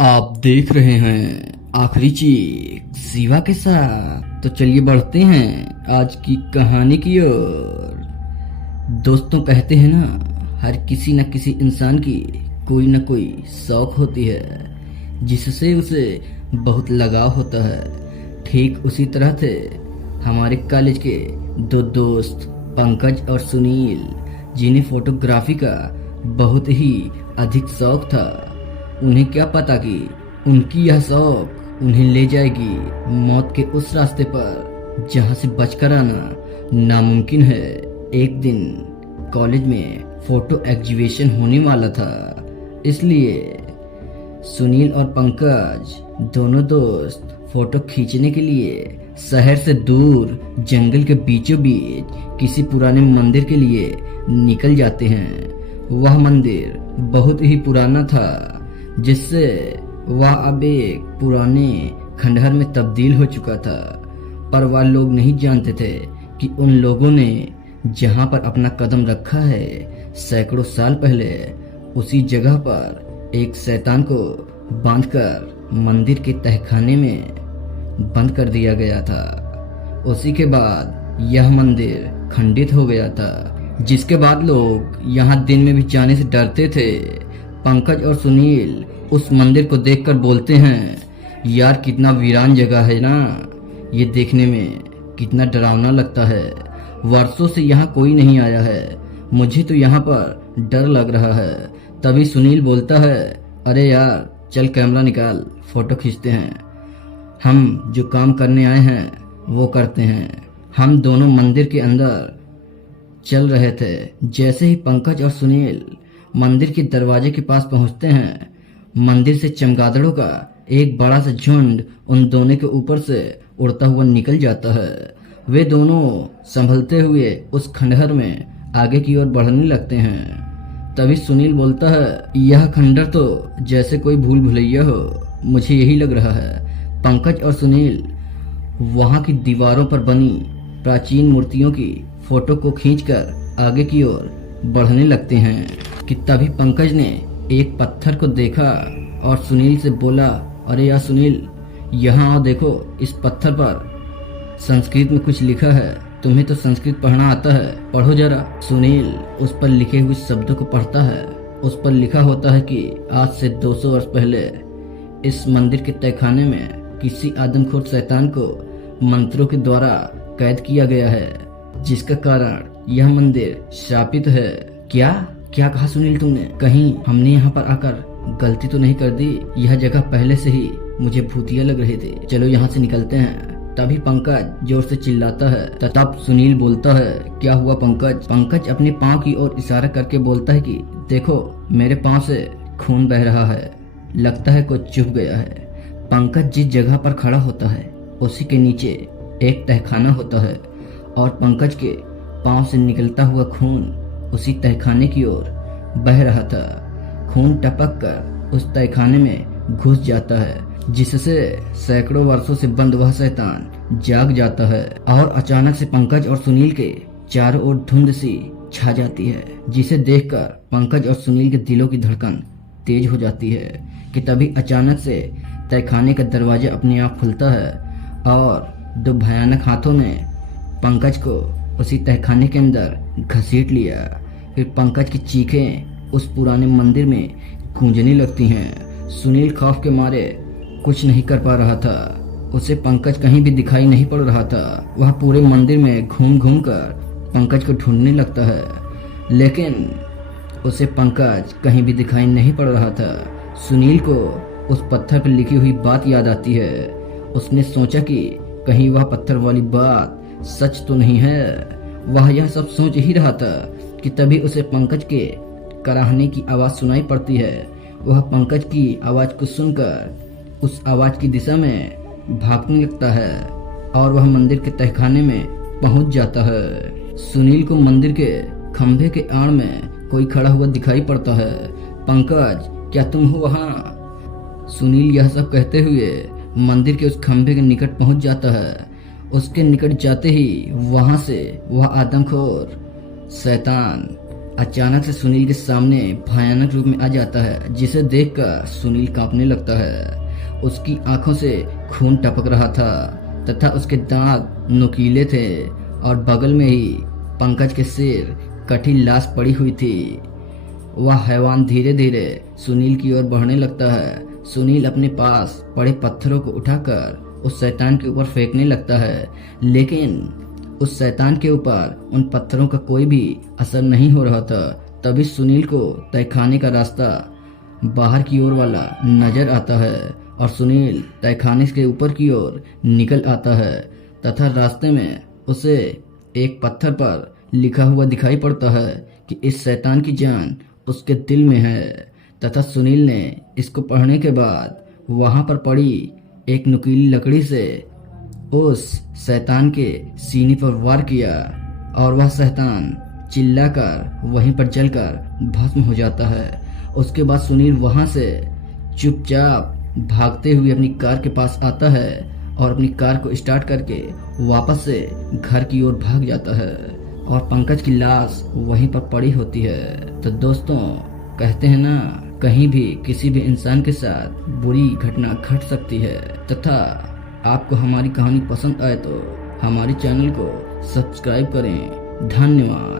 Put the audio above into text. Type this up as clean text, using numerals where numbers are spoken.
आप देख रहे हैं आखिरी चीख शिवा के साथ। तो चलिए बढ़ते हैं आज की कहानी की ओर। दोस्तों, कहते हैं ना, हर किसी न किसी इंसान की कोई न कोई शौक होती है जिससे उसे बहुत लगाव होता है। ठीक उसी तरह थे हमारे कॉलेज के दो दोस्त पंकज और सुनील, जिन्हें फोटोग्राफी का बहुत ही अधिक शौक था। उन्हें क्या पता कि उनकी यह शौक उन्हें ले जाएगी मौत के उस रास्ते पर जहां से बचकर आना नामुमकिन है। एक दिन कॉलेज में फोटो एग्जीबिशन होने वाला था, इसलिए सुनील और पंकज दोनों दोस्त फोटो खींचने के लिए शहर से दूर जंगल के बीचों बीच किसी पुराने मंदिर के लिए निकल जाते हैं। वह मंदिर बहुत ही पुराना था, जिससे वह अब एक पुराने खंडहर में तब्दील हो चुका था। पर वह लोग नहीं जानते थे कि उन लोगों ने जहां पर अपना कदम रखा है, सैकड़ों साल पहले उसी जगह पर एक शैतान को बांधकर मंदिर के तहखाने में बंद कर दिया गया था। उसी के बाद यह मंदिर खंडित हो गया था, जिसके बाद लोग यहाँ दिन में भी जाने से डरते थे। पंकज और सुनील उस मंदिर को देखकर बोलते हैं, यार कितना वीरान जगह है ना, ये देखने में कितना डरावना लगता है। वर्षों से यहाँ कोई नहीं आया है, मुझे तो यहाँ पर डर लग रहा है। तभी सुनील बोलता है, अरे यार चल कैमरा निकाल, फोटो खींचते हैं। हम जो काम करने आए हैं वो करते हैं। हम दोनों मंदिर के अंदर चल रहे थे। जैसे ही पंकज और सुनील मंदिर के दरवाजे के पास पहुंचते हैं, मंदिर से चमगादड़ों का एक बड़ा सा झुंड उन दोनों के ऊपर से उड़ता हुआ निकल जाता है। वे दोनों संभलते हुए उस खंडहर में आगे की ओर बढ़ने लगते हैं। तभी सुनील बोलता है, यह खंडहर तो जैसे कोई भूल भुलैया हो, मुझे यही लग रहा है। पंकज और सुनील वहां की दीवारों पर बनी प्राचीन मूर्तियों की फोटो को खींचकर आगे की ओर बढ़ने लगते हैं कि तभी पंकज ने एक पत्थर को देखा और सुनील से बोला, अरे यार सुनील, यहाँ आओ, देखो इस पत्थर पर संस्कृत में कुछ लिखा है। तुम्हें तो संस्कृत पढ़ना आता है, पढ़ो जरा। सुनील उस पर लिखे हुए शब्दों को पढ़ता है। उस पर लिखा होता है कि आज से 200 वर्ष पहले इस मंदिर के तहखाने में किसी आदमखोर शैतान को मंत्रों के द्वारा कैद किया गया है, जिसका कारण यह मंदिर शापित है। क्या क्या कहा सुनील तुमने? कहीं हमने यहाँ पर आकर गलती तो नहीं कर दी? यह जगह पहले से ही मुझे भूतिया लग रही थी। चलो यहाँ से निकलते हैं। तभी पंकज जोर से चिल्लाता है। तब सुनील बोलता है, क्या हुआ पंकज? पंकज अपने पाँव की ओर इशारा करके बोलता है कि देखो मेरे पाँव से खून बह रहा है, लगता है कुछ चुभ गया है। पंकज जिस जगह पर खड़ा होता है उसी के नीचे एक तहखाना होता है और पंकज के पाँव से निकलता हुआ खून उसी तहखाने की ओर बह रहा था। खून टपक कर उस तहखाने में घुस जाता है, जिससे सैकड़ों वर्षों से बंद वह शैतान जाग जाता है। और अचानक से पंकज और सुनील के चारों ओर धुंध सी छा जाती है, जिसे देखकर पंकज और सुनील के दिलों की धड़कन तेज हो जाती है कि तभी अचानक से तहखाने का दरवाजा अपने आप खुलता है और दो भयानक हाथों ने पंकज को उसी तहखाने के अंदर घसीट लिया। फिर पंकज की चीखें उस पुराने मंदिर में गूंजने लगती हैं। सुनील खौफ के मारे कुछ नहीं कर पा रहा था। उसे पंकज कहीं भी दिखाई नहीं पड़ रहा था। वह पूरे मंदिर में घूम घूम कर पंकज को ढूंढने लगता है, लेकिन उसे पंकज कहीं भी दिखाई नहीं पड़ रहा था। सुनील को उस पत्थर पर लिखी हुई बात याद आती है। उसने सोचा कि कहीं वह पत्थर वाली बात सच तो नहीं है। वह यह सब सोच ही रहा था कि तभी उसे पंकज के कराहने की आवाज सुनाई पड़ती है। वह पंकज की आवाज को सुनकर उस आवाज की दिशा में भागने लगता है और वह मंदिर के तहखाने में पहुंच जाता है। सुनील को मंदिर के खंभे के आड़ में कोई खड़ा हुआ दिखाई पड़ता है। पंकज, क्या तुम हो वहाँ? सुनील यह सब कहते हुए मंदिर के उस खंभे के निकट पहुंच जाता है। उसके निकट जाते ही वहां से वह आदमखोर शैतान अचानक से सुनील के सामने भयानक रूप में आ जाता है, जिसे देखकर सुनील कांपने लगता है। उसकी आंखों से खून टपक रहा था तथा उसके दांत नुकीले थे और बगल में ही पंकज के सिर कटी लाश पड़ी हुई थी। वह हैवान धीरे धीरे सुनील की ओर बढ़ने लगता है। सुनील अपने पास पड़े पत्थरों को उठाकर उस शैतान के ऊपर फेंकने लगता है, लेकिन उस शैतान के ऊपर उन पत्थरों का कोई भी असर नहीं हो रहा था। तभी सुनील को तहखाने का रास्ता बाहर की ओर वाला नजर आता है और सुनील तहखाने के ऊपर की ओर निकल आता है तथा रास्ते में उसे एक पत्थर पर लिखा हुआ दिखाई पड़ता है कि इस शैतान की जान उसके दिल में है। तथा सुनील ने इसको पढ़ने के बाद वहां पर पड़ी एक नुकीली लकड़ी से उस शैतान के सीने पर वार किया और वह शैतान चिल्लाकर वहीं पर जलकर भस्म हो जाता है। उसके बाद सुनील वहां से चुपचाप भागते हुए अपनी कार के पास आता है और अपनी कार को स्टार्ट करके वापस से घर की ओर भाग जाता है और पंकज की लाश वहीं पर पड़ी होती है। तो दोस्तों, कहते हैं ना, कहीं भी किसी भी इंसान के साथ बुरी घटना घट सकती है। तथा आपको हमारी कहानी पसंद आए तो हमारे चैनल को सब्सक्राइब करें। धन्यवाद।